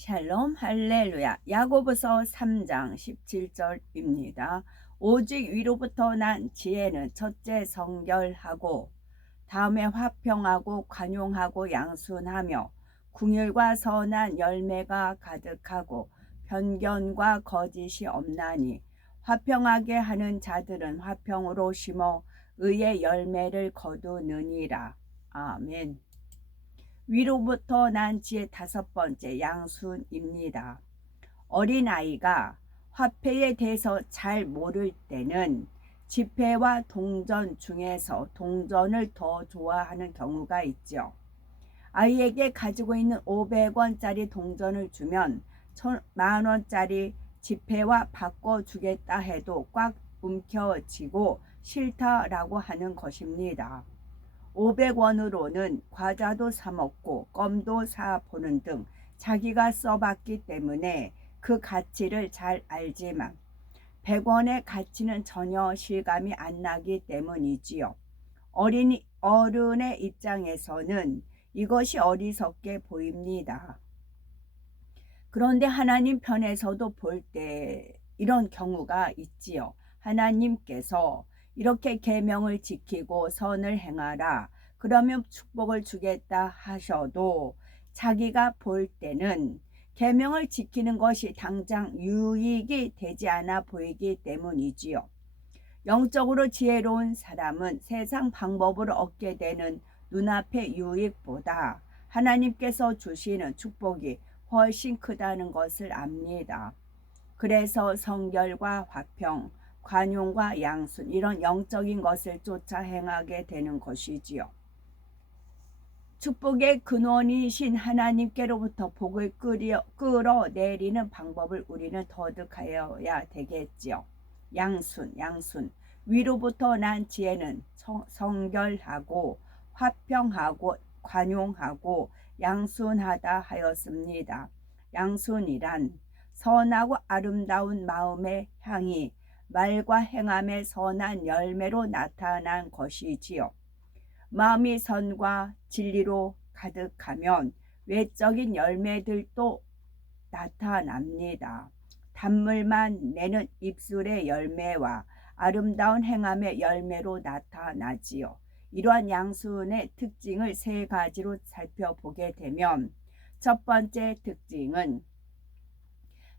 샬롬 할렐루야. 야고보서 3장 17절입니다. 오직 위로부터 난 지혜는 첫째 성결하고 다음에 화평하고 관용하고 양순하며 궁율과 선한 열매가 가득하고 편견과 거짓이 없나니 화평하게 하는 자들은 화평으로 심어 의의 열매를 거두느니라. 아멘. 위로부터 난 지혜 다섯 번째 양순입니다. 어린아이가 화폐에 대해서 잘 모를 때는 지폐와 동전 중에서 동전을 더 좋아하는 경우가 있죠. 아이에게 가지고 있는 500원짜리 동전을 주면 10,000원짜리 지폐와 바꿔주겠다 해도 꽉 움켜쥐고 싫다라고 하는 것입니다. 500원으로는 과자도 사 먹고 껌도 사 보는 등 자기가 써봤기 때문에 그 가치를 잘 알지만 100원의 가치는 전혀 실감이 안 나기 때문이지요. 어른의 입장에서는 이것이 어리석게 보입니다. 그런데 하나님 편에서도 볼 때 이런 경우가 있지요. 하나님께서 이렇게 계명을 지키고 선을 행하라, 그러면 축복을 주겠다 하셔도 자기가 볼 때는 계명을 지키는 것이 당장 유익이 되지 않아 보이기 때문이지요. 영적으로 지혜로운 사람은 세상 방법으로 얻게 되는 눈앞의 유익보다 하나님께서 주시는 축복이 훨씬 크다는 것을 압니다. 그래서 성결과 화평, 관용과 양순, 이런 영적인 것을 쫓아 행하게 되는 것이지요. 축복의 근원이신 하나님께로부터 복을 끌어내리는 방법을 우리는 터득하여야 되겠지요. 양순. 위로부터 난 지혜는 성결하고 화평하고 관용하고 양순하다 하였습니다. 양순이란 선하고 아름다운 마음의 향이 말과 행함의 선한 열매로 나타난 것이지요. 마음이 선과 진리로 가득하면 외적인 열매들도 나타납니다. 단물만 내는 입술의 열매와 아름다운 행함의 열매로 나타나지요. 이러한 양순의 특징을 세 가지로 살펴보게 되면, 첫 번째 특징은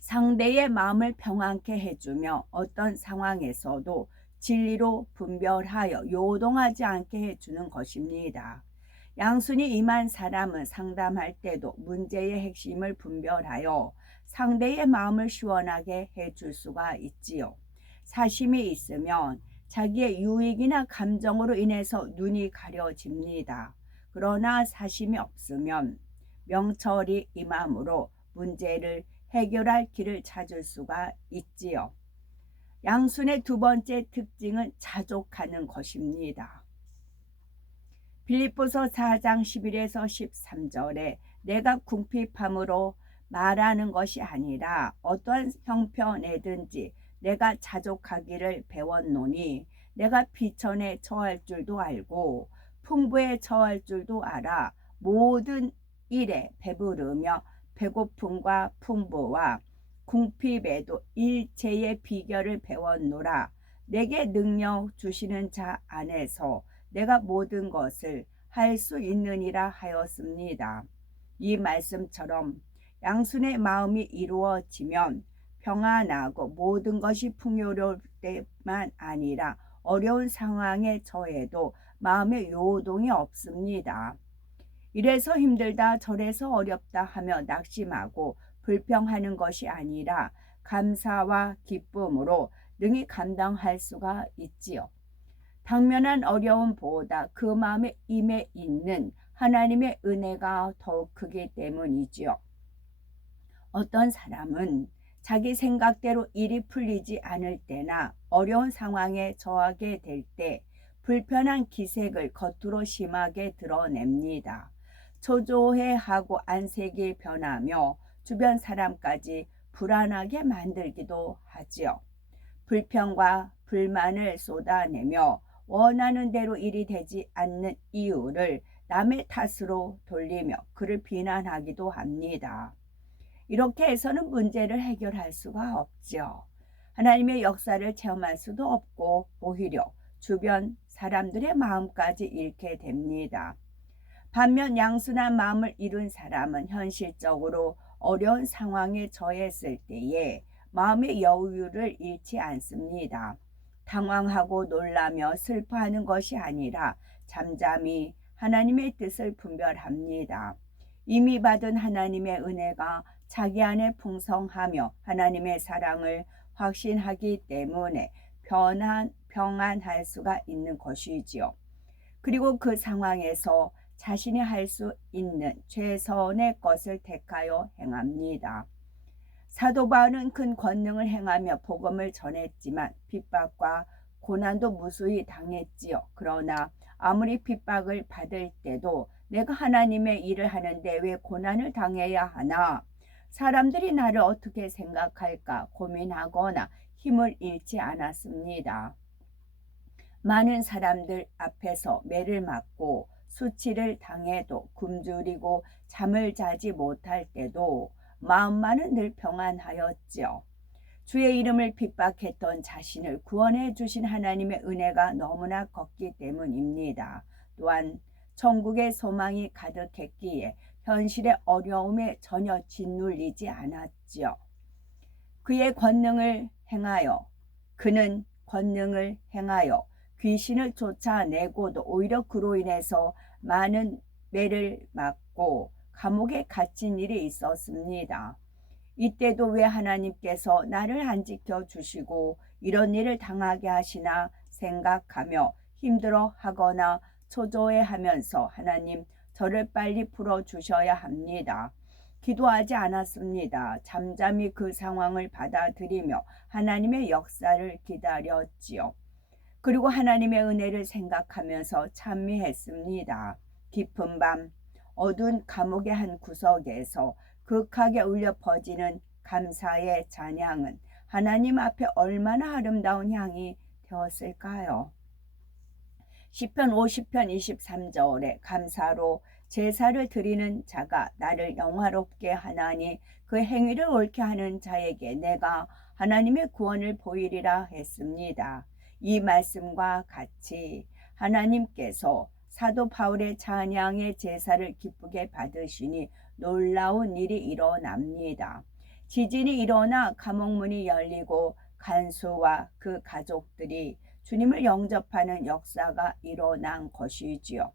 상대의 마음을 평안케 해주며 어떤 상황에서도 진리로 분별하여 요동하지 않게 해주는 것입니다. 양순이 임한 사람은 상담할 때도 문제의 핵심을 분별하여 상대의 마음을 시원하게 해줄 수가 있지요. 사심이 있으면 자기의 유익이나 감정으로 인해서 눈이 가려집니다. 그러나 사심이 없으면 명철이 임함으로 문제를 해결할 길을 찾을 수가 있지요. 양순의 두 번째 특징은 자족하는 것입니다. 빌립보서 4장 11에서 13절에 내가 궁핍함으로 말하는 것이 아니라 어떠한 형편에든지 내가 자족하기를 배웠노니 내가 비천에 처할 줄도 알고 풍부에 처할 줄도 알아 모든 일에 배부르며 배고픔과 풍부와 궁핍에도 일체의 비결을 배웠노라. 내게 능력 주시는 자 안에서 내가 모든 것을 할 수 있느니라 하였습니다. 이 말씀처럼 양순의 마음이 이루어지면 평안하고 모든 것이 풍요로울 때만 아니라 어려운 상황에 처해도 마음의 요동이 없습니다. 이래서 힘들다 저래서 어렵다 하며 낙심하고 불평하는 것이 아니라 감사와 기쁨으로 능히 감당할 수가 있지요. 당면한 어려움보다 그 마음에 임해 있는 하나님의 은혜가 더욱 크기 때문이지요. 어떤 사람은 자기 생각대로 일이 풀리지 않을 때나 어려운 상황에 처하게 될 때 불편한 기색을 겉으로 심하게 드러냅니다. 초조해하고 안색이 변하며 주변 사람까지 불안하게 만들기도 하지요. 불평과 불만을 쏟아내며 원하는 대로 일이 되지 않는 이유를 남의 탓으로 돌리며 그를 비난하기도 합니다. 이렇게 해서는 문제를 해결할 수가 없죠. 하나님의 역사를 체험할 수도 없고 오히려 주변 사람들의 마음까지 잃게 됩니다. 반면 양순한 마음을 이룬 사람은 현실적으로 어려운 상황에 처했을 때에 마음의 여유를 잃지 않습니다. 당황하고 놀라며 슬퍼하는 것이 아니라 잠잠히 하나님의 뜻을 분별합니다. 이미 받은 하나님의 은혜가 자기 안에 풍성하며 하나님의 사랑을 확신하기 때문에 평안할 수가 있는 것이지요. 그리고 그 상황에서 자신이 할 수 있는 최선의 것을 택하여 행합니다. 사도 바울은 큰 권능을 행하며 복음을 전했지만 핍박과 고난도 무수히 당했지요. 그러나 아무리 핍박을 받을 때도 내가 하나님의 일을 하는데 왜 고난을 당해야 하나? 사람들이 나를 어떻게 생각할까 고민하거나 힘을 잃지 않았습니다. 많은 사람들 앞에서 매를 맞고 수치를 당해도 굶주리고 잠을 자지 못할 때도 마음만은 늘 평안하였지요. 주의 이름을 핍박했던 자신을 구원해 주신 하나님의 은혜가 너무나 컸기 때문입니다. 또한 천국의 소망이 가득했기에 현실의 어려움에 전혀 짓눌리지 않았지요. 그는 권능을 행하여 귀신을 쫓아내고도 오히려 그로 인해서 많은 매를 맞고 감옥에 갇힌 일이 있었습니다. 이때도 왜 하나님께서 나를 안 지켜주시고 이런 일을 당하게 하시나 생각하며 힘들어하거나 초조해하면서 하나님 저를 빨리 풀어주셔야 합니다. 기도하지 않았습니다. 잠잠히 그 상황을 받아들이며 하나님의 역사를 기다렸지요. 그리고 하나님의 은혜를 생각하면서 찬미했습니다. 깊은 밤 어두운 감옥의 한 구석에서 극하게 울려 퍼지는 감사의 찬양은 하나님 앞에 얼마나 아름다운 향이 되었을까요? 시편 50편 23절에 감사로 제사를 드리는 자가 나를 영화롭게 하나니 그 행위를 옳게 하는 자에게 내가 하나님의 구원을 보이리라 했습니다. 이 말씀과 같이 하나님께서 사도 바울의 찬양의 제사를 기쁘게 받으시니 놀라운 일이 일어납니다. 지진이 일어나 감옥문이 열리고 간수와 그 가족들이 주님을 영접하는 역사가 일어난 것이지요.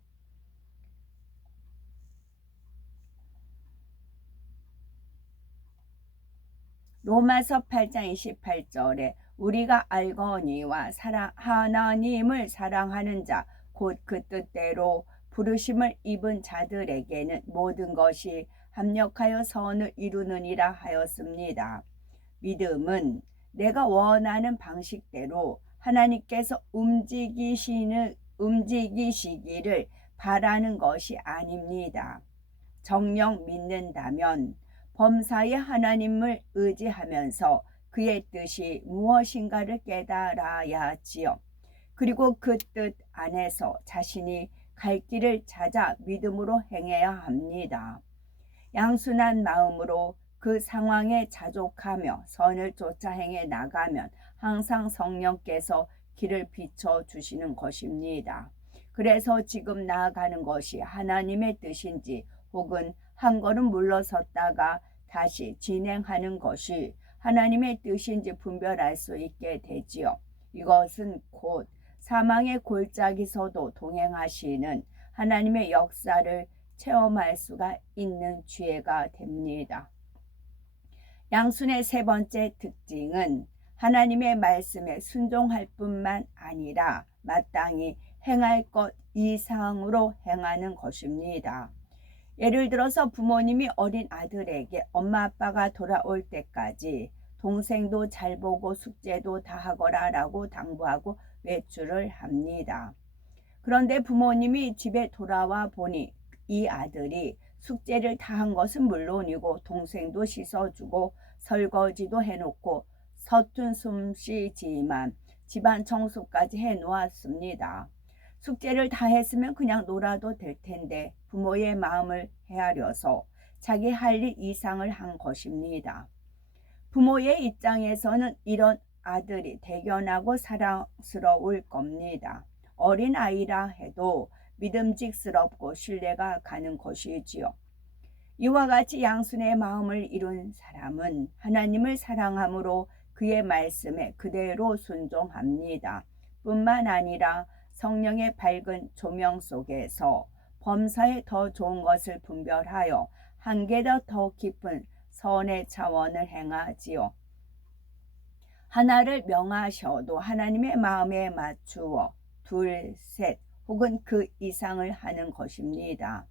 로마서 8장 28절에 우리가 알거니와 하나님을 사랑하는 자 곧 그 뜻대로 부르심을 입은 자들에게는 모든 것이 합력하여 선을 이루느니라 하였습니다. 믿음은 내가 원하는 방식대로 하나님께서 움직이시기를 바라는 것이 아닙니다. 정녕 믿는다면 범사에 하나님을 의지하면서 그의 뜻이 무엇인가를 깨달아야지요. 그리고 그 뜻 안에서 자신이 갈 길을 찾아 믿음으로 행해야 합니다. 양순한 마음으로 그 상황에 자족하며 선을 쫓아 행해 나가면 항상 성령께서 길을 비춰주시는 것입니다. 그래서 지금 나아가는 것이 하나님의 뜻인지 혹은 한 걸음 물러섰다가 다시 진행하는 것이 하나님의 뜻인지 분별할 수 있게 되지요. 이것은 곧 사망의 골짜기서도 동행하시는 하나님의 역사를 체험할 수가 있는 지혜가 됩니다. 양순의 세 번째 특징은 하나님의 말씀에 순종할 뿐만 아니라 마땅히 행할 것 이상으로 행하는 것입니다. 예를 들어서 부모님이 어린 아들에게 엄마 아빠가 돌아올 때까지 동생도 잘 보고 숙제도 다 하거라 라고 당부하고 외출을 합니다. 그런데 부모님이 집에 돌아와 보니 이 아들이 숙제를 다 한 것은 물론이고 동생도 씻어주고 설거지도 해놓고 서툰 솜씨지만 집안 청소까지 해놓았습니다. 숙제를 다 했으면 그냥 놀아도 될 텐데 부모의 마음을 헤아려서 자기 할 일 이상을 한 것입니다. 부모의 입장에서는 이런 아들이 대견하고 사랑스러울 겁니다. 어린 아이라 해도 믿음직스럽고 신뢰가 가는 것이지요. 이와 같이 양순의 마음을 이룬 사람은 하나님을 사랑함으로 그의 말씀에 그대로 순종합니다. 뿐만 아니라 성령의 밝은 조명 속에서 범사에 더 좋은 것을 분별하여 한계더 더 깊은 선의 차원을 행하지요. 하나를 명하셔도 하나님의 마음에 맞추어 둘, 셋 혹은 그 이상을 하는 것입니다.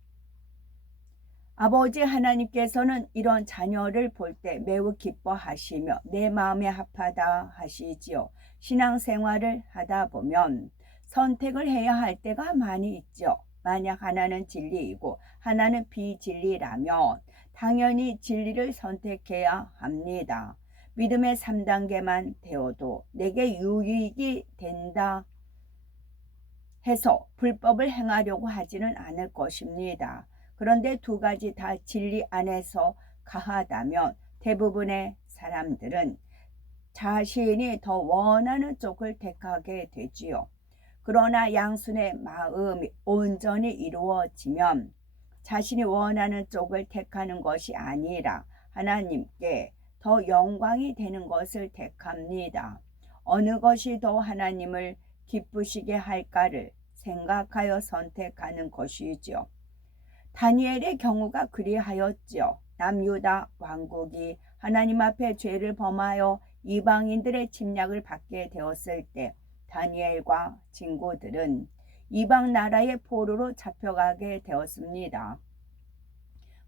아버지 하나님께서는 이런 자녀를 볼 때 매우 기뻐하시며 내 마음에 합하다 하시지요. 신앙생활을 하다 보면 선택을 해야 할 때가 많이 있죠. 만약 하나는 진리이고 하나는 비진리라면 당연히 진리를 선택해야 합니다. 믿음의 3단계만 되어도 내게 유익이 된다 해서 불법을 행하려고 하지는 않을 것입니다. 그런데 두 가지 다 진리 안에서 가하다면 대부분의 사람들은 자신이 더 원하는 쪽을 택하게 되지요. 그러나 양순의 마음이 온전히 이루어지면 자신이 원하는 쪽을 택하는 것이 아니라 하나님께 더 영광이 되는 것을 택합니다. 어느 것이 더 하나님을 기쁘시게 할까를 생각하여 선택하는 것이죠. 다니엘의 경우가 그리하였지요. 남유다 왕국이 하나님 앞에 죄를 범하여 이방인들의 침략을 받게 되었을 때 다니엘과 친구들은 이방 나라의 포로로 잡혀가게 되었습니다.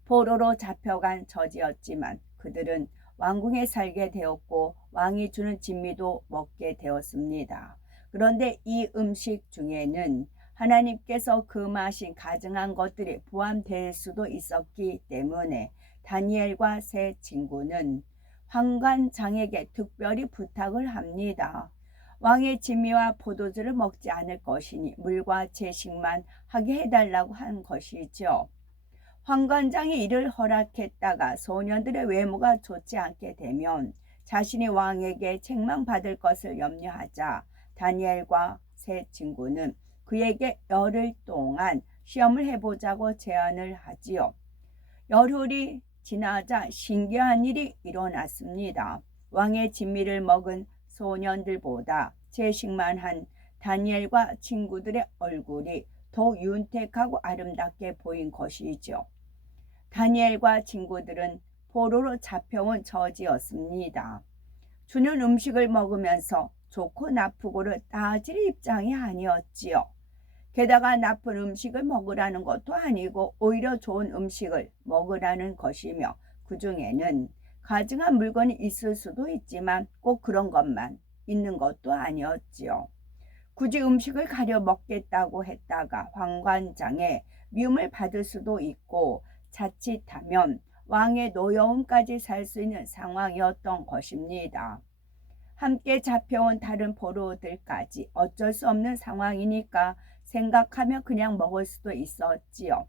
포로로 잡혀간 처지였지만 그들은 왕궁에 살게 되었고 왕이 주는 진미도 먹게 되었습니다. 그런데 이 음식 중에는 하나님께서 금하신 가증한 것들이 포함될 수도 있었기 때문에 다니엘과 세 친구는 환관장에게 특별히 부탁을 합니다. 왕의 진미와 포도주를 먹지 않을 것이니 물과 채식만 하게 해달라고 한 것이죠. 환관장이 이를 허락했다가 소년들의 외모가 좋지 않게 되면 자신이 왕에게 책망받을 것을 염려하자 다니엘과 세 친구는 그에게 열흘 동안 시험을 해보자고 제안을 하지요. 열흘이 지나자 신기한 일이 일어났습니다. 왕의 진미를 먹은 소년들보다 채식만 한 다니엘과 친구들의 얼굴이 더 윤택하고 아름답게 보인 것이죠. 다니엘과 친구들은 포로로 잡혀온 처지였습니다. 주는 음식을 먹으면서 좋고 나쁘고를 따질 입장이 아니었지요. 게다가 나쁜 음식을 먹으라는 것도 아니고 오히려 좋은 음식을 먹으라는 것이며 그 중에는 가증한 물건이 있을 수도 있지만 꼭 그런 것만 있는 것도 아니었지요. 굳이 음식을 가려 먹겠다고 했다가 환관장에 미움을 받을 수도 있고 자칫하면 왕의 노여움까지 살 수 있는 상황이었던 것입니다. 함께 잡혀온 다른 포로들까지 어쩔 수 없는 상황이니까 생각하며 그냥 먹을 수도 있었지요.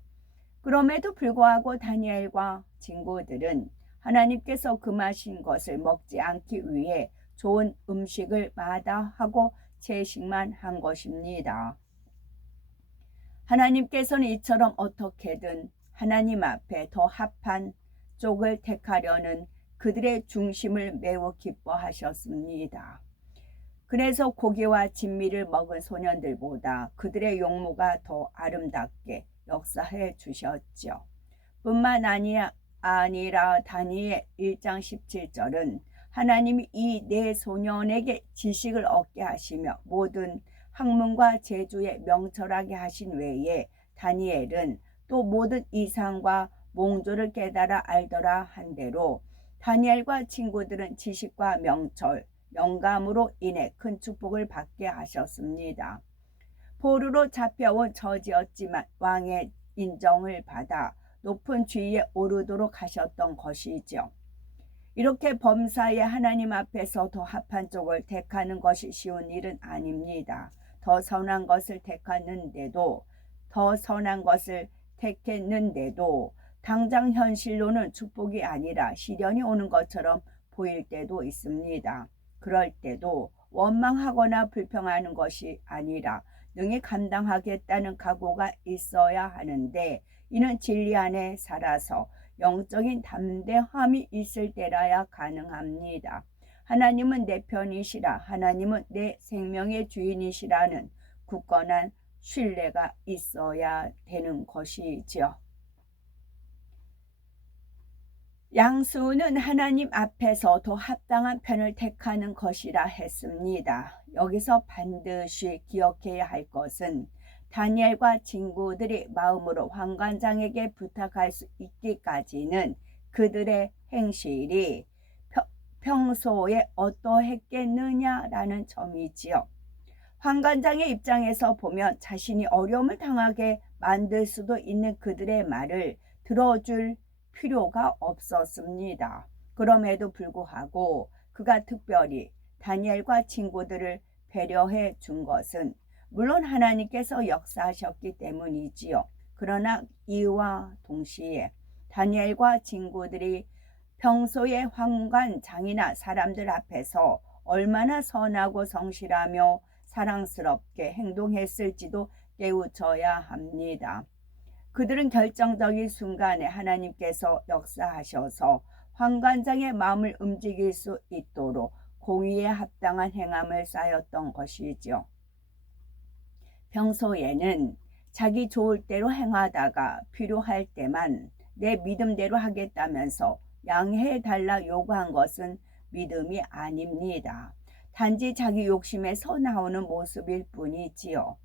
그럼에도 불구하고 다니엘과 친구들은 하나님께서 금하신 것을 먹지 않기 위해 좋은 음식을 마다하고 채식만 한 것입니다. 하나님께서는 이처럼 어떻게든 하나님 앞에 더 합한 쪽을 택하려는 그들의 중심을 매우 기뻐하셨습니다. 그래서 고기와 진미를 먹은 소년들보다 그들의 용모가 더 아름답게 역사해 주셨죠. 뿐만 아니라 다니엘 1장 17절은 하나님이 이 네 소년에게 지식을 얻게 하시며 모든 학문과 재주에 명철하게 하신 외에 다니엘은 또 모든 이상과 몽조를 깨달아 알더라 한 대로 다니엘과 친구들은 지식과 명철, 영감으로 인해 큰 축복을 받게 하셨습니다. 포로로 잡혀온 처지였지만 왕의 인정을 받아 높은 지위에 오르도록 하셨던 것이죠. 이렇게 범사에 하나님 앞에서 더 합한 쪽을 택하는 것이 쉬운 일은 아닙니다. 더 선한 것을 택했는데도 당장 현실로는 축복이 아니라 시련이 오는 것처럼 보일 때도 있습니다. 그럴 때도 원망하거나 불평하는 것이 아니라 능히 감당하겠다는 각오가 있어야 하는데, 이는 진리 안에 살아서 영적인 담대함이 있을 때라야 가능합니다. 하나님은 내 편이시라, 하나님은 내 생명의 주인이시라는 굳건한 신뢰가 있어야 되는 것이지요. 양수는 하나님 앞에서 더 합당한 편을 택하는 것이라 했습니다. 여기서 반드시 기억해야 할 것은 다니엘과 친구들이 마음으로 환관장에게 부탁할 수 있기까지는 그들의 행실이 평소에 어떠했겠느냐라는 점이지요. 환관장의 입장에서 보면 자신이 어려움을 당하게 만들 수도 있는 그들의 말을 들어줄 필요가 없었습니다. 그럼에도 불구하고 그가 특별히 다니엘과 친구들을 배려해 준 것은 물론 하나님께서 역사하셨기 때문이지요. 그러나 이와 동시에 다니엘과 친구들이 평소에 환관장이나 사람들 앞에서 얼마나 선하고 성실하며 사랑스럽게 행동했을지도 깨우쳐야 합니다. 그들은 결정적인 순간에 하나님께서 역사하셔서 환관장의 마음을 움직일 수 있도록 공의에 합당한 행함을 쌓였던 것이죠. 평소에는 자기 좋을 대로 행하다가 필요할 때만 내 믿음대로 하겠다면서 양해해달라 요구한 것은 믿음이 아닙니다. 단지 자기 욕심에서 나오는 모습일 뿐이지요.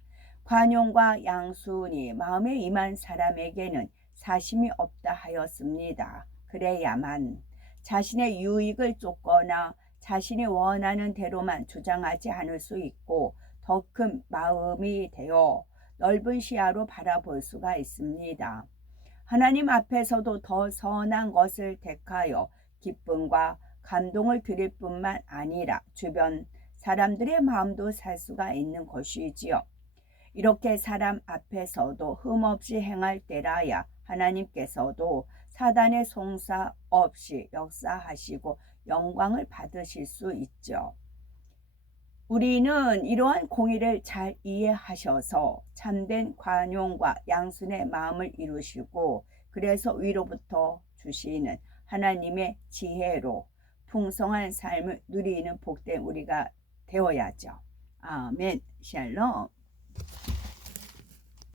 관용과 양순이 마음에 임한 사람에게는 사심이 없다 하였습니다. 그래야만 자신의 유익을 쫓거나 자신이 원하는 대로만 주장하지 않을 수 있고 더 큰 마음이 되어 넓은 시야로 바라볼 수가 있습니다. 하나님 앞에서도 더 선한 것을 택하여 기쁨과 감동을 드릴 뿐만 아니라 주변 사람들의 마음도 살 수가 있는 것이지요. 이렇게 사람 앞에서도 흠없이 행할 때라야 하나님께서도 사단의 송사 없이 역사하시고 영광을 받으실 수 있죠. 우리는 이러한 공의를 잘 이해하셔서 참된 관용과 양순의 마음을 이루시고 그래서 위로부터 주시는 하나님의 지혜로 풍성한 삶을 누리는 복된 우리가 되어야죠. 아멘. 샬롬.